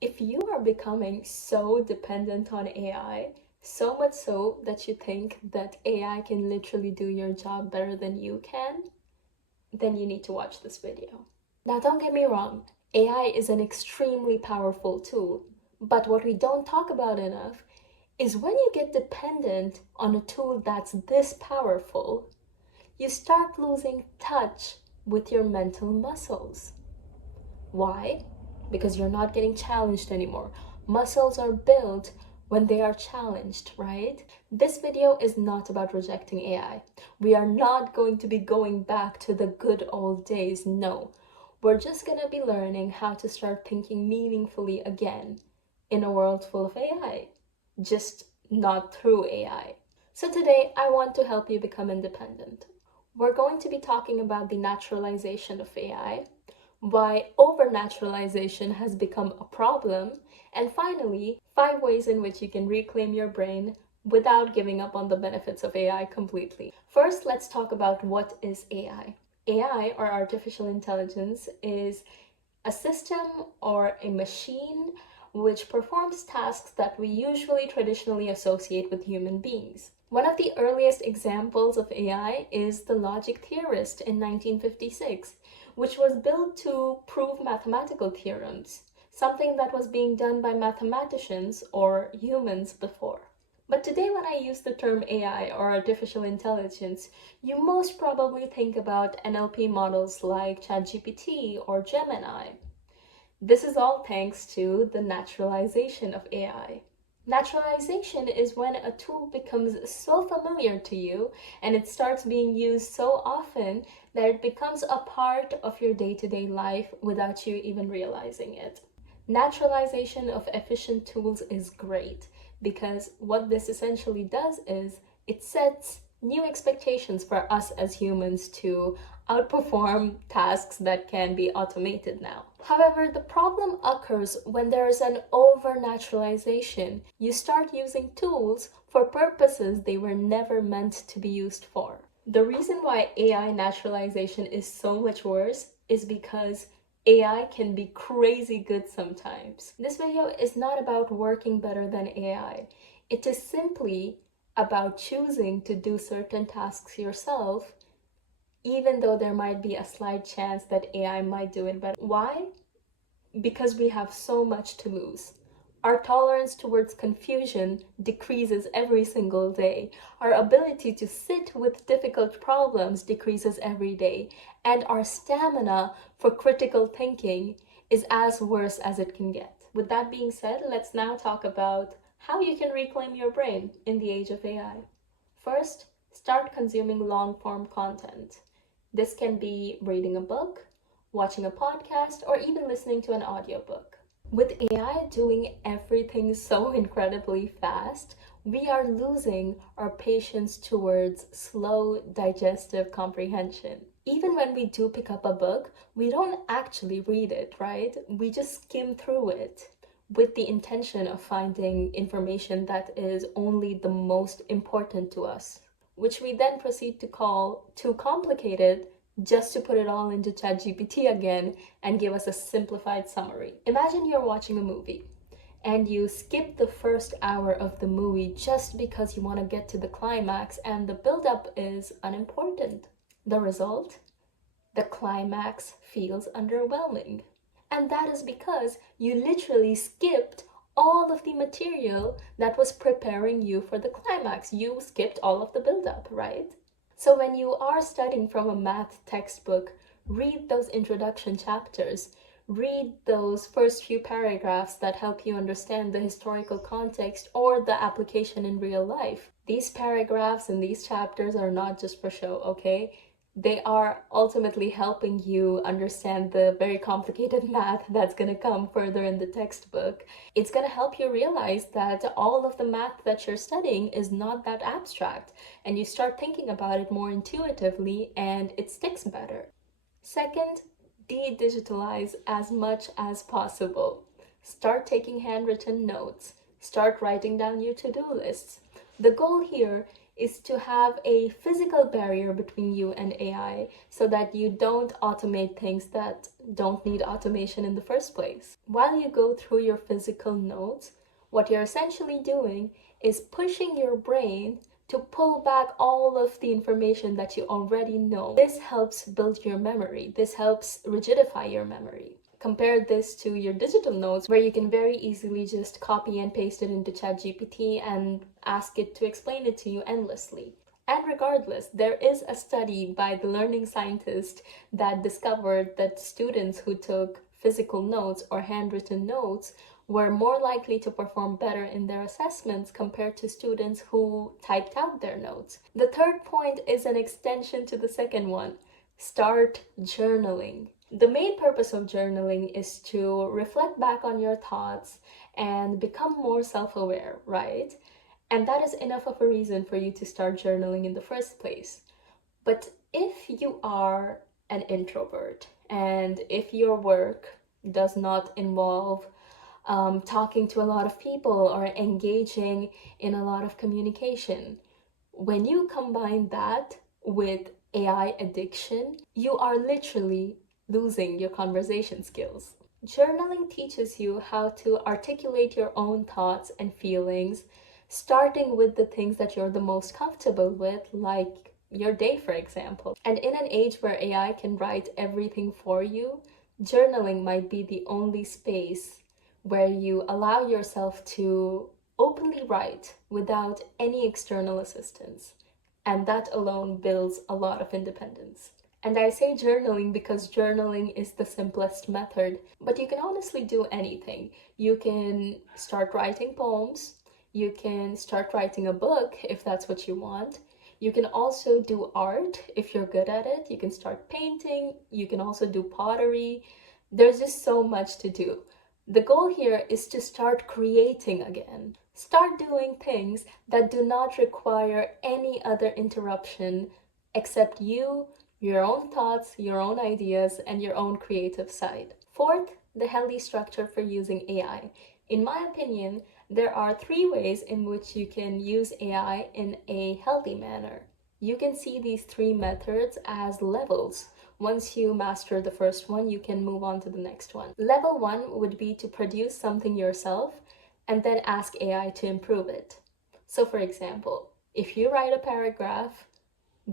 If you are becoming so dependent on AI, so much so that you think that AI can literally do your job better than you can, then you need to watch this video. Now, don't get me wrong, AI is an extremely powerful tool, but what we don't talk about enough is when you get dependent on a tool that's this powerful, you start losing touch with your mental muscles. Why? Because you're not getting challenged anymore. Muscles are built when they are challenged, right? This video is not about rejecting AI. We are not going to be going back to the good old days, no. We're just gonna be learning how to start thinking meaningfully again in a world full of AI, just not through AI. So today, I want to help you become independent. We're going to be talking about the naturalization of AI, why over-naturalization has become a problem, and finally, 5 ways in which you can reclaim your brain without giving up on the benefits of AI completely. First, let's talk about what is AI. AI, or artificial intelligence, is a system or a machine which performs tasks that we usually traditionally associate with human beings. One of the earliest examples of AI is the logic theorist in 1956, which was built to prove mathematical theorems, something that was being done by mathematicians or humans before. But today, when I use the term AI or artificial intelligence, you most probably think about NLP models like ChatGPT or Gemini. This is all thanks to the naturalization of AI. Naturalization is when a tool becomes so familiar to you and it starts being used so often that it becomes a part of your day-to-day life without you even realizing it. Naturalization of efficient tools is great because what this essentially does is it sets new expectations for us as humans to outperform tasks that can be automated now. However, the problem occurs when there is an over-naturalization. You start using tools for purposes they were never meant to be used for. The reason why AI naturalization is so much worse is because AI can be crazy good sometimes. This video is not about working better than AI. It is simply about choosing to do certain tasks yourself, even though there might be a slight chance that AI might do it better. Why? Because we have so much to lose. Our tolerance towards confusion decreases every single day. Our ability to sit with difficult problems decreases every day. And our stamina for critical thinking is as worse as it can get. With that being said, let's now talk about how you can reclaim your brain in the age of AI. First, start consuming long-form content. This can be reading a book, watching a podcast, or even listening to an audiobook. With AI doing everything so incredibly fast, we are losing our patience towards slow digestive comprehension. Even when we do pick up a book, we don't actually read it, right? We just skim through it with the intention of finding information that is only the most important to us, which we then proceed to call too complicated just to put it all into ChatGPT again and give us a simplified summary. Imagine you're watching a movie and you skip the first hour of the movie just because you want to get to the climax and the build-up is unimportant. The result? The climax feels underwhelming. And that is because you literally skipped all of the material that was preparing you for the climax. You skipped all of the build-up, right? So when you are studying from a math textbook, read those introduction chapters. Read those first few paragraphs that help you understand the historical context or the application in real life. These paragraphs and these chapters are not just for show, okay? They are ultimately helping you understand the very complicated math that's going to come further in the textbook. It's going to help you realize that all of the math that you're studying is not that abstract, and you start thinking about it more intuitively and it sticks better. Second, de-digitalize as much as possible. Start taking handwritten notes. Start writing down your to-do lists. The goal here is to have a physical barrier between you and AI so that you don't automate things that don't need automation in the first place. While you go through your physical notes, what you're essentially doing is pushing your brain to pull back all of the information that you already know. This helps build your memory. This helps rigidify your memory. Compare this to your digital notes, where you can very easily just copy and paste it into ChatGPT and ask it to explain it to you endlessly. And regardless, there is a study by the learning scientist that discovered that students who took physical notes or handwritten notes were more likely to perform better in their assessments compared to students who typed out their notes. The third point is an extension to the second one. Start journaling. The main purpose of journaling is to reflect back on your thoughts and become more self-aware, right? And that is enough of a reason for you to start journaling in the first place. But if you are an introvert and if your work does not involve talking to a lot of people or engaging in a lot of communication, when you combine that with AI addiction, you are literally losing your conversation skills. Journaling teaches you how to articulate your own thoughts and feelings, starting with the things that you're the most comfortable with, like your day, for example. And in an age where AI can write everything for you, journaling might be the only space where you allow yourself to openly write without any external assistance. And that alone builds a lot of independence. And I say journaling because journaling is the simplest method, but you can honestly do anything. You can start writing poems, you can start writing a book if that's what you want. You can also do art if you're good at it. You can start painting, you can also do pottery. There's just so much to do. The goal here is to start creating again. Start doing things that do not require any other interruption except you, your own thoughts, your own ideas, and your own creative side. Fourth, the healthy structure for using AI. In my opinion, there are 3 ways in which you can use AI in a healthy manner. You can see these 3 methods as levels. Once you master the first one, you can move on to the next one. Level 1 would be to produce something yourself and then ask AI to improve it. So for example, if you write a paragraph,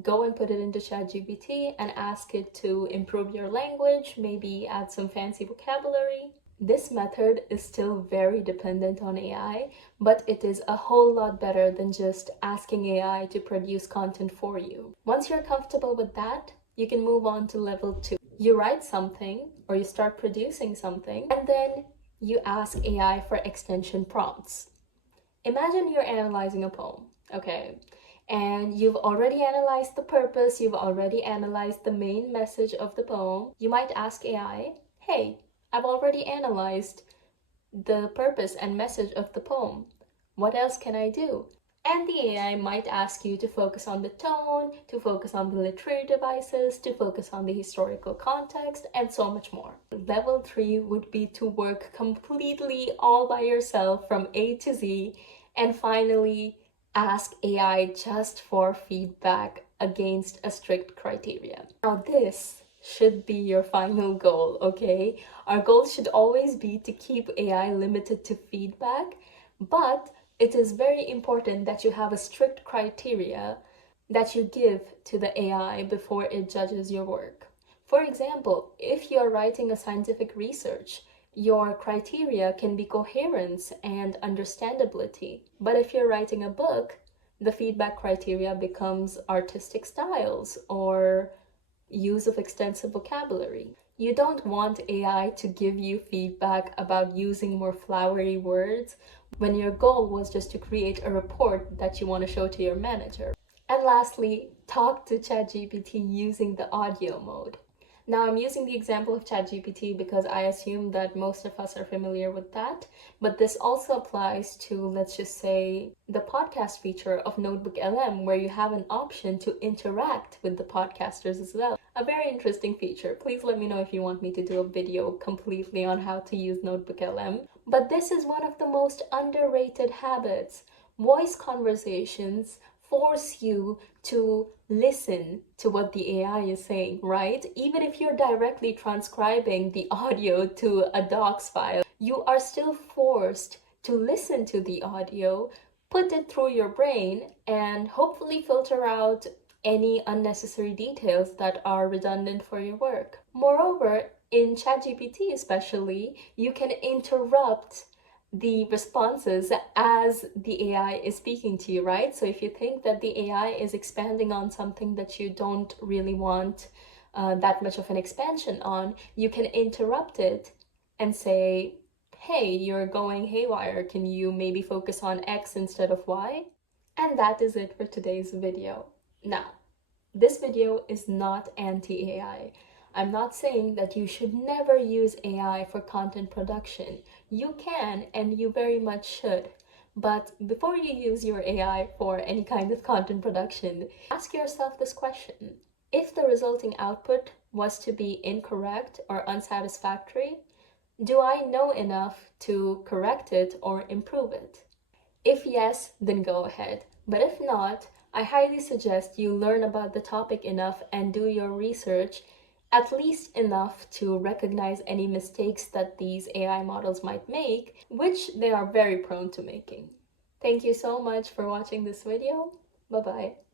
go and put it into ChatGPT and ask it to improve your language, maybe add some fancy vocabulary. This method is still very dependent on AI, but it is a whole lot better than just asking AI to produce content for you. Once you're comfortable with that, you can move on to level 2. You write something or you start producing something, and then you ask AI for extension prompts. Imagine you're analyzing a poem, okay? And you've already analyzed the purpose, you've already analyzed the main message of the poem. You might ask AI, hey, I've already analyzed the purpose and message of the poem. What else can I do? And the AI might ask you to focus on the tone, to focus on the literary devices, to focus on the historical context, and so much more. Level 3 would be to work completely all by yourself from A to Z, and finally ask AI just for feedback against a strict criteria. Now this should be your final goal, okay? Our goal should always be to keep AI limited to feedback, but it is very important that you have a strict criteria that you give to the AI before it judges your work. For example, if you're writing a scientific research, your criteria can be coherence and understandability. But if you're writing a book, the feedback criteria becomes artistic styles or use of extensive vocabulary. You don't want AI to give you feedback about using more flowery words when your goal was just to create a report that you want to show to your manager. And lastly, talk to ChatGPT using the audio mode. Now I'm using the example of ChatGPT because I assume that most of us are familiar with that, but this also applies to, let's just say, the podcast feature of Notebook LM, where you have an option to interact with the podcasters as well. A very interesting feature. Please let me know if you want me to do a video completely on how to use Notebook LM. But this is one of the most underrated habits. Voice conversations force you to listen to what the AI is saying, right? Even if you're directly transcribing the audio to a docs file, you are still forced to listen to the audio, put it through your brain, and hopefully filter out any unnecessary details that are redundant for your work. Moreover, in ChatGPT especially, you can interrupt the responses as the AI is speaking to you, right? So if you think that the AI is expanding on something that you don't really want that much of an expansion on, you can interrupt it and say, hey, you're going haywire. Can you maybe focus on X instead of Y? And that is it for today's video. Now, this video is not anti-AI. I'm not saying that you should never use AI for content production. You can, and you very much should. But before you use your AI for any kind of content production, ask yourself this question. If the resulting output was to be incorrect or unsatisfactory, do I know enough to correct it or improve it? If yes, then go ahead. But if not, I highly suggest you learn about the topic enough and do your research, at least enough to recognize any mistakes that these AI models might make, which they are very prone to making. Thank you so much for watching this video. Bye-bye.